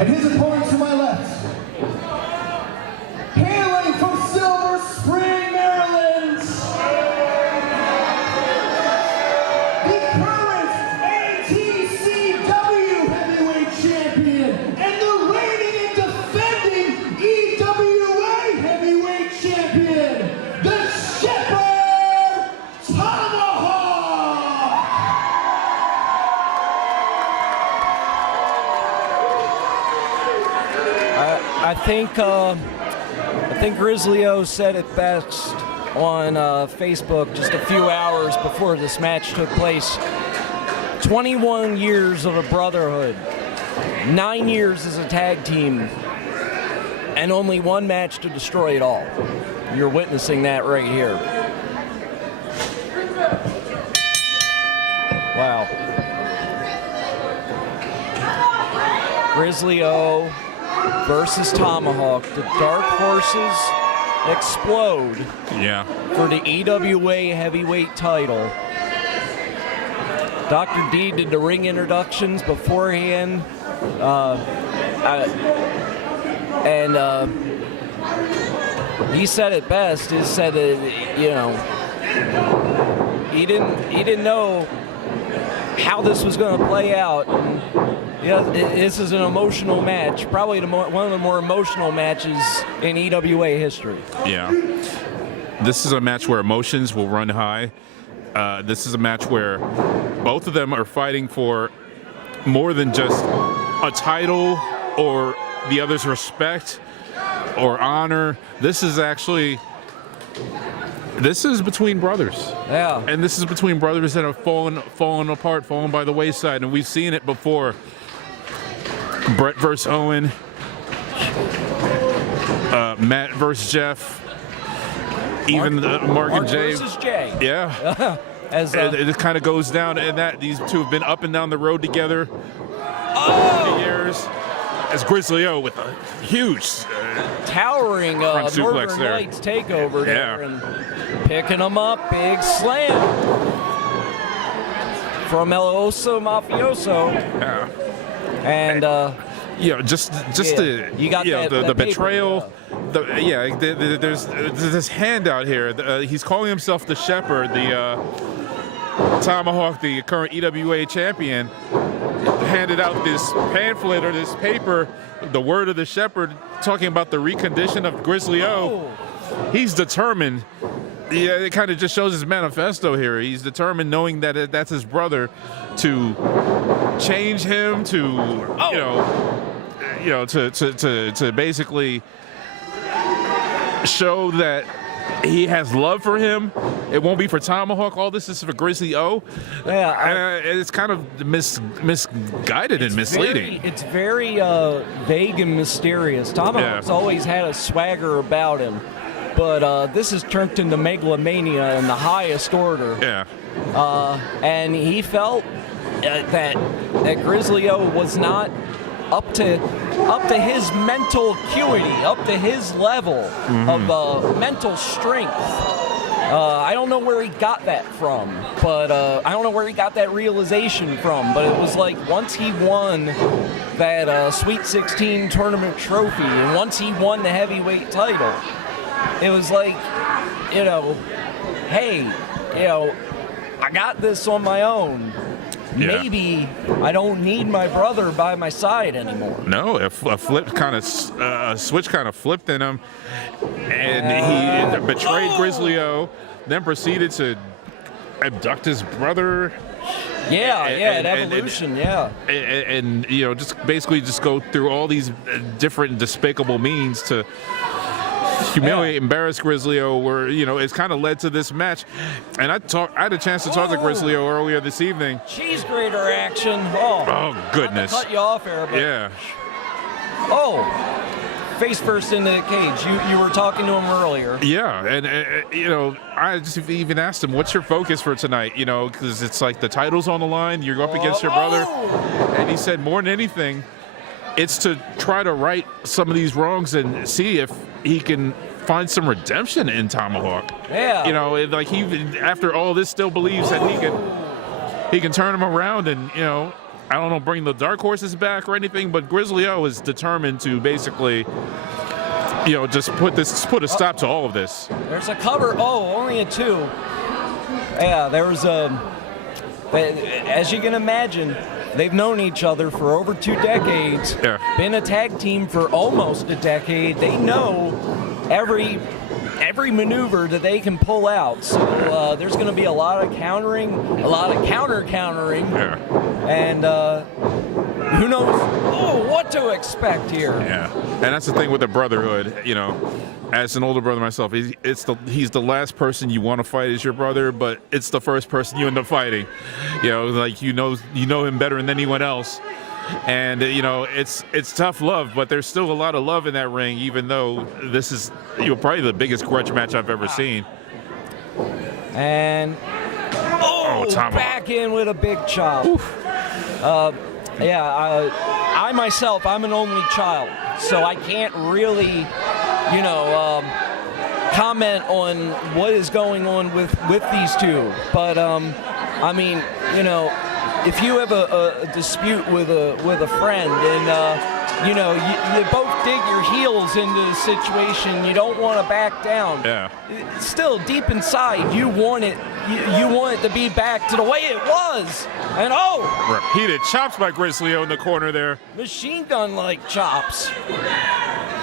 And his opponent to my left, hailing from Silver Spring, Maryland, the current ATCW heavyweight champion and the reigning and defending EWA heavyweight champion, the Shepherd Tomahawk. I think Grizzly O said it best on Facebook just a few hours before this match took place. 21 years of a brotherhood, 9 years as a tag team, and only one match to destroy it all. You're witnessing that right here. Wow. Grizzly O versus Tomahawk. The Dark Horses explode for the EWA heavyweight title. Dr. D did the ring introductions beforehand, and he said it best. He said that, you know, he didn't know how this was going to play out. And, yeah, this is an emotional match, probably one of the more emotional matches in EWA history. Yeah. This is a match where emotions will run high. This is a match where both of them are fighting for more than just a title or the other's respect or honor. This is between brothers. Yeah. And this is between brothers that have fallen apart, fallen by the wayside, and we've seen it before. Brett versus Owen, Matt versus Jeff, even Mark and Jay. Versus Jay. Yeah. It kind of goes down, and that these two have been up and down the road together for years. As Grizzly O with a huge towering Northern Lights takeover there, and picking them up, big slam from El Oso Mafioso. Yeah. And the betrayal. There's this handout here. He's calling himself the Shepherd, the Tomahawk, the current EWA champion. Handed out this pamphlet or this paper, the word of the Shepherd, talking about the recondition of Grizzly O. He's determined. Yeah, it kind of just shows his manifesto here. He's determined, knowing that that's his brother, to change him, to to basically show that he has love for him. It won't be for Tomahawk. All this is for Grizzly O. Yeah, it's kind of misguided and misleading. It's very vague and mysterious. Tomahawk's always had a swagger about him, but this has turned into megalomania in the highest order. Yeah. And he felt that Grizzly O was not up to his mental acuity, up to his level of mental strength. I don't know where he got that from, but I don't know where he got that realization from, but it was like once he won that Sweet 16 tournament trophy, and once he won the heavyweight title, it was like, hey, I got this on my own. Yeah. Maybe I don't need my brother by my side anymore. No, a switch kind of flipped in him, and he betrayed Grizzly O, then proceeded to abduct his brother. At Evolution, and just basically just go through all these different despicable means to humiliate, embarrass Grizzly O, where it's kind of led to this match. And I had a chance to talk to Grizzly O earlier this evening. Cheese grater action. Oh goodness. Cut you off there, but face first into the cage. You were talking to him earlier. Yeah, and I just even asked him, "What's your focus for tonight?" Because it's like the title's on the line. You're up against your brother, and he said more than anything, it's to try to right some of these wrongs and see if he can find some redemption in Tomahawk. Yeah. Like he, after all this, still believes that he can turn him around and I don't know, bring the dark horses back or anything, but Grizzly O is determined to basically, just put a stop to all of this. There's a cover. Oh, only a 2. Yeah, there was as you can imagine, they've known each other for over 2 decades. Yeah. Been a tag team for almost a decade. They know every maneuver that they can pull out. So there's going to be a lot of countering, a lot of countering. Yeah. And who knows what to expect here. Yeah. And that's the thing with the Brotherhood, as an older brother myself, he's the last person you want to fight as your brother, but it's the first person you end up fighting. Like you know him better than anyone else. And it's tough love, but there's still a lot of love in that ring, even though this is probably the biggest grudge match I've ever seen. And back in with a big chop. I myself, I'm an only child, so I can't really comment on what is going on with these two. But I mean, if you have a dispute with a friend and you both dig your heels into the situation, you don't want to back down. Yeah. Still deep inside, you want it to be back to the way it was. And repeated chops by Grizzly O in the corner there. Machine gun like chops.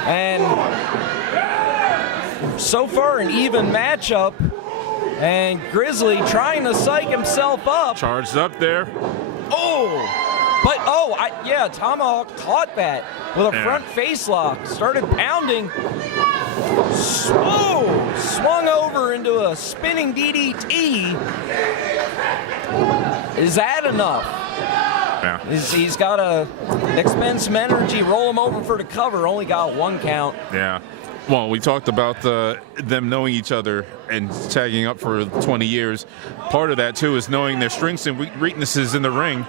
And so far an even matchup. And Grizzly trying to psych himself up. Charged up there. Tomahawk caught that with a front face lock. Started pounding. Swung over into a spinning DDT. Is that enough? Yeah. He's got to expend some energy, roll him over for the cover. Only got 1 count. Yeah. Well, we talked about them knowing each other and tagging up for 20 years. Part of that, too, is knowing their strengths and weaknesses in the ring.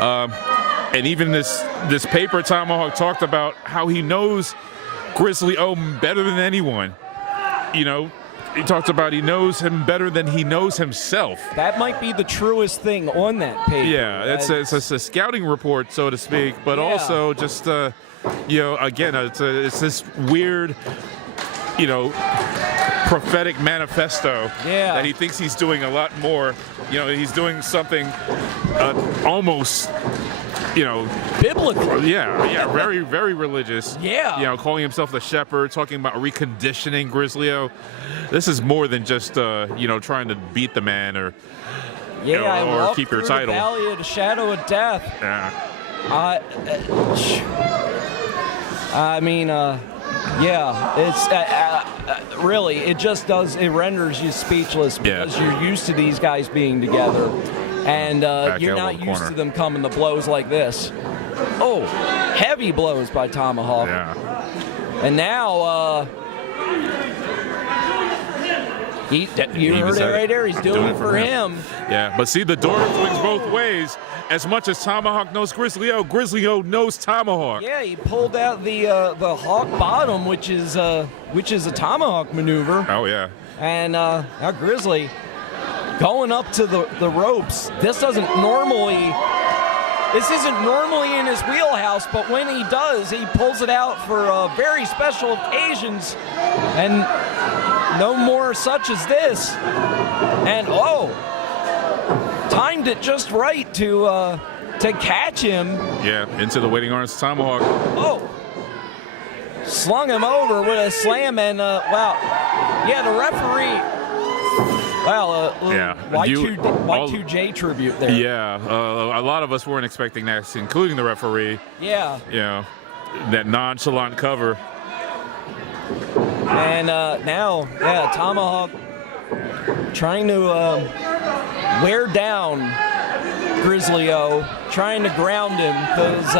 And even this paper, Tomahawk talked about how he knows Grizzly O better than anyone. He talked about he knows him better than he knows himself. That might be the truest thing on that paper. Yeah, it's a scouting report, so to speak, but also just, again, it's this weird, prophetic manifesto that he thinks he's doing a lot more. He's doing something almost, biblical. Yeah, very, very religious. Yeah. Calling himself the shepherd, talking about reconditioning Grizzly O. This is more than just, trying to beat the man or keep your title. The valley of the shadow of death. Yeah. It's really, it renders you speechless because you're used to these guys being together. And you're not used to them coming to blows like this. Heavy blows by Tomahawk. Yeah. And now, you heard it right there. He's doing it for him. Yeah, but see, the door swings both ways. As much as Tomahawk knows Grizzly O knows Tomahawk. Yeah, he pulled out the Hawk Bottom, which is a Tomahawk maneuver. Oh yeah. And now Grizzly going up to the ropes. This isn't normally in his wheelhouse, but when he does, he pulls it out for very special occasions, and no more such as this. And timed it just right to catch him. Yeah, into the waiting arms of Tomahawk. Slung him over with a slam, and the referee. Y2J tribute there. Yeah, a lot of us weren't expecting that, including the referee. Yeah. That nonchalant cover. And now, Tomahawk trying to wear down Grizzly O, trying to ground him, because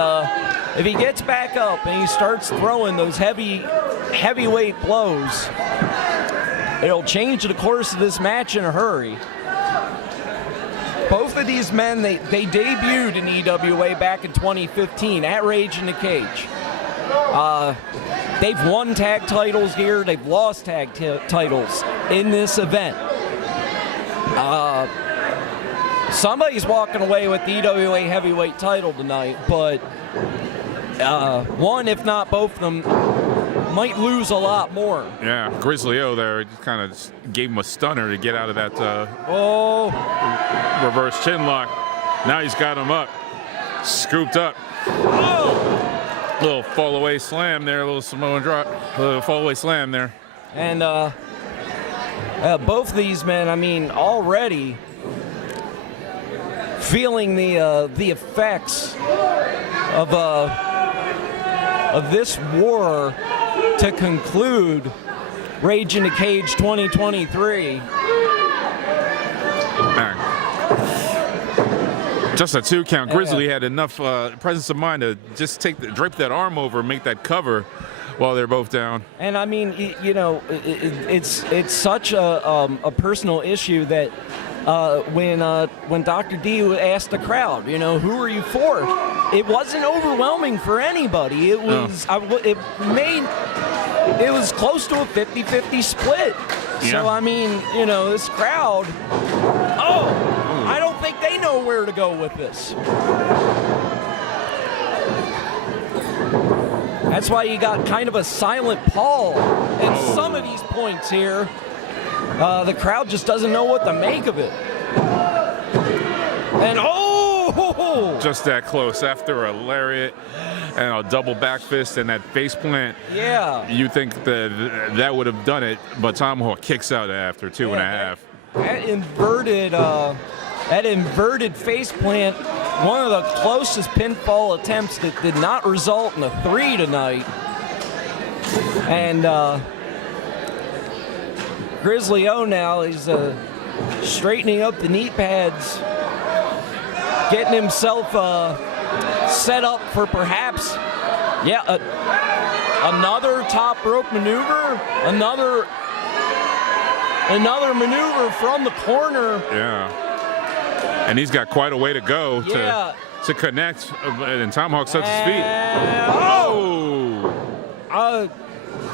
if he gets back up and he starts throwing those heavyweight blows, it'll change the course of this match in a hurry. Both of these men, they debuted in EWA back in 2015 at Rage in the Cage. They've won tag titles here. They've lost tag titles in this event. somebody's walking away with the EWA heavyweight title tonight, but one, if not both of them, might lose a lot more. Yeah, Grizzly O there kind of gave him a stunner to get out of that reverse chin lock. Now he's got him up, scooped up. Oh! Little fall away slam there, a little Samoan drop, a little fall away slam there. And both of these men, I mean, already feeling the effects of this war to conclude Rage in the Cage 2023. Man. Just a 2 count. Grizzly had enough presence of mind to just drape that arm over and make that cover while they're both down. And I mean, it's such a personal issue that when Dr. D asked the crowd, who are you for? It wasn't overwhelming for anybody. It was it was close to a 50-50 split. Yeah. So I mean, this crowd, I don't think they know where to go with this. That's why you got kind of a silent Paul in some of these points here. The crowd just doesn't know what to make of it. And just that close after a lariat and a double back fist and that face plant. Yeah. You think that would have done it, but Tomahawk kicks out after 2.5. That inverted face plant, one of the closest pinfall attempts that did not result in a 3 tonight. And Grizzly O now is straightening up the knee pads, getting himself set up for perhaps, another top rope maneuver, another maneuver from the corner. Yeah. And he's got quite a way to go to connect, and Tomahawk sets his feet.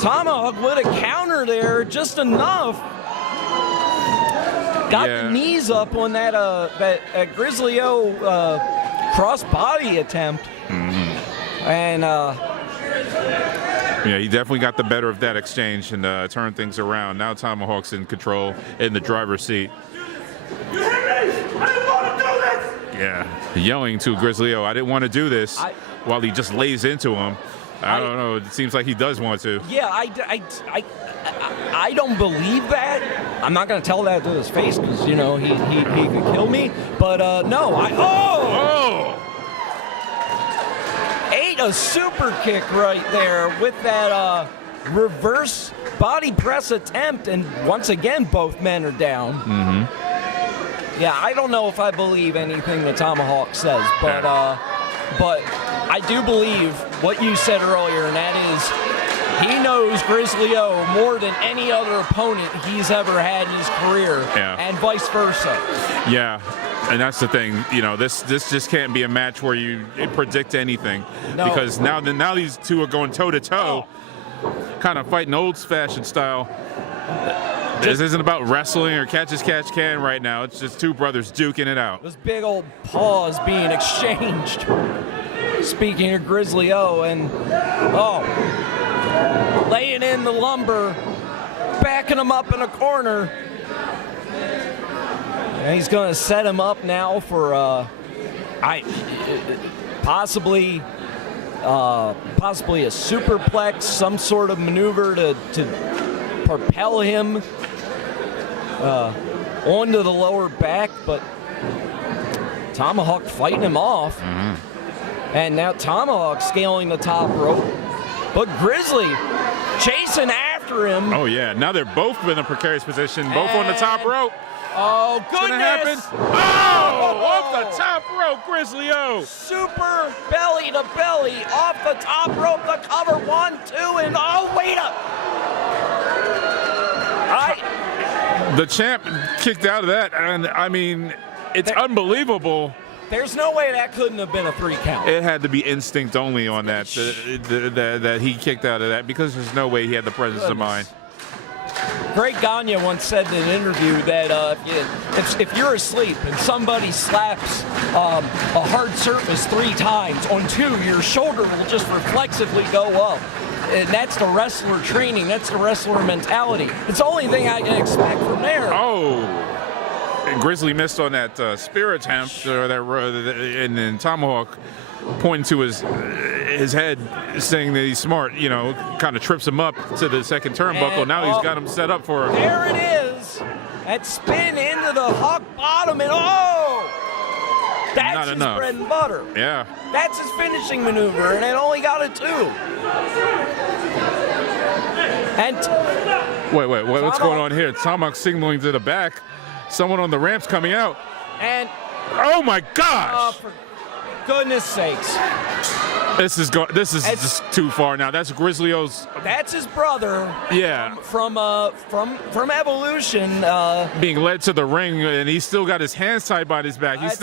Tomahawk with a counter there, just enough. Got the knees up on that Grizzly O cross-body attempt. Mm-hmm. And he definitely got the better of that exchange and turned things around. Now Tomahawk's in control in the driver's seat. You hear me? I didn't want to do this! Yeah, yelling to Grizzly O, I didn't want to do this, while he just lays into him. I don't know. It seems like he does want to. Yeah, I don't believe that. I'm not going to tell that to his face because, he could kill me. But, no, ate a super kick right there with that reverse body press attempt. And once again, both men are down. Mm-hmm. Yeah, I don't know if I believe anything the Tomahawk says, but I do believe what you said earlier, and that is he knows Grizzly O more than any other opponent he's ever had in his career, and vice versa. Yeah, and that's the thing. This just can't be a match where you predict anything, because now these two are going toe-to-toe, kind of fighting old-fashioned style. This isn't about wrestling or catch-as-catch-can right now. It's just two brothers duking it out. Those big old paws being exchanged. Speaking of Grizzly O, and laying in the lumber, backing him up in a corner. And he's going to set him up now for possibly a superplex, some sort of maneuver to propel him onto the lower back, but Tomahawk fighting him off. Mm-hmm. And now Tomahawk scaling the top rope, but Grizzly chasing after him. Oh, yeah. Now they're both in a precarious position, both on the top rope. Oh, goodness. Off the top rope, Grizzly O. Super belly to belly, off the top rope, the cover, 1, 2, and wait up. The champ kicked out of that, and I mean, it's unbelievable. There's no way that couldn't have been a 3 count. It had to be instinct only on that, that he kicked out of that, because there's no way he had the presence of mind. Greg Gagne once said in an interview that if you're asleep and somebody slaps a hard surface 3 times, on 2, your shoulder will just reflexively go up. And that's the wrestler training. That's the wrestler mentality. It's the only thing I can expect from there. Oh, and Grizzly missed on that spear attempt, or that, and then Tomahawk pointing to his head, saying that he's smart. You know, kind of trips him up to the second turnbuckle. Now he's got him set up for. There it is. That spin into the hawk bottom, and that's Not his enough. bread and butter. Yeah. That's his finishing maneuver, and it only got a 2. And Wait, what's going on here? Tomahawk signaling to the back. Someone on the ramp's coming out. And oh my gosh! for goodness sakes, This is just too far now. That's Grizzly O's. that's his brother. Yeah. From Evolution. Being led to the ring, and he's still got his hands tied behind his back. He's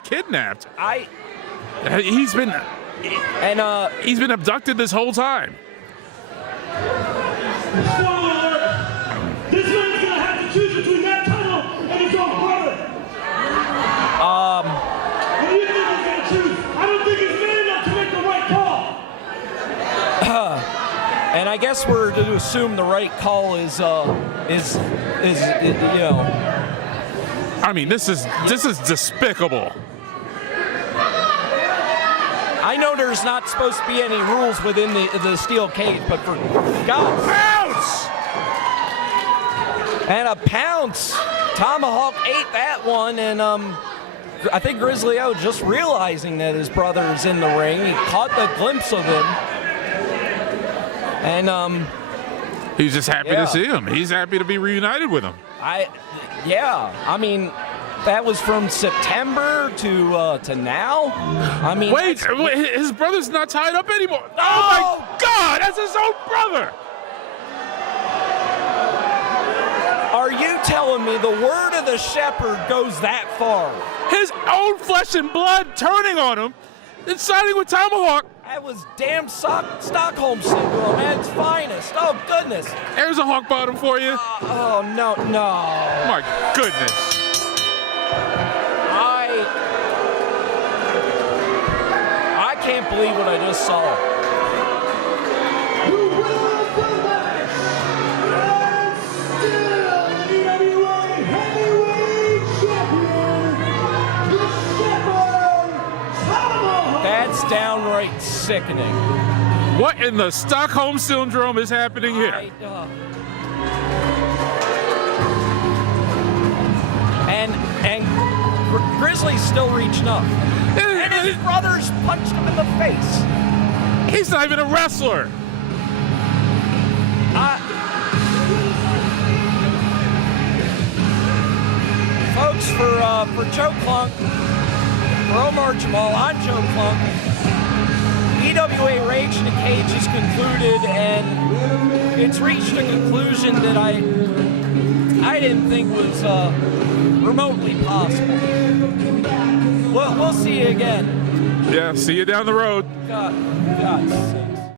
kidnapped. He's been abducted this whole time. This man's gonna have to choose between that title and his own brother. What do you think he's gonna choose? I don't think he's man enough to make the right call. And I guess we're to assume the right call is I mean, this is despicable. I know there's not supposed to be any rules within the steel cage, but for God's Bounce! and a pounce. Tomahawk ate that one, and I think Grizzly O just realizing that his brother is in the ring. He caught the glimpse of him, and He's just happy to see him. He's happy to be reunited with him. I mean, that was from September to now. I mean, Wait, his brother's not tied up anymore. Oh my God, that's his own brother. Are you telling me the word of the shepherd goes that far? His own flesh and blood turning on him and siding with Tomahawk. That was damn Stockholm syndrome at its finest. Oh goodness. There's a hawk bottom for you. Oh no. My goodness. I can't believe what I just saw. The winner of the match, and still EWA Heavyweight Champion, the Shepherd, Tomahawk. That's downright sickening. What in the Stockholm Syndrome is happening here? And Grizzly's still reaching up. And his brothers punched him in the face. He's not even a wrestler. Folks, for Joe Clunk, for Omar Jamal, I'm Joe Clunk. EWA Rage in the Cage is concluded, and it's reached a conclusion that I didn't think was remotely possible. We'll see you again. Yeah, see you down the road. God sakes.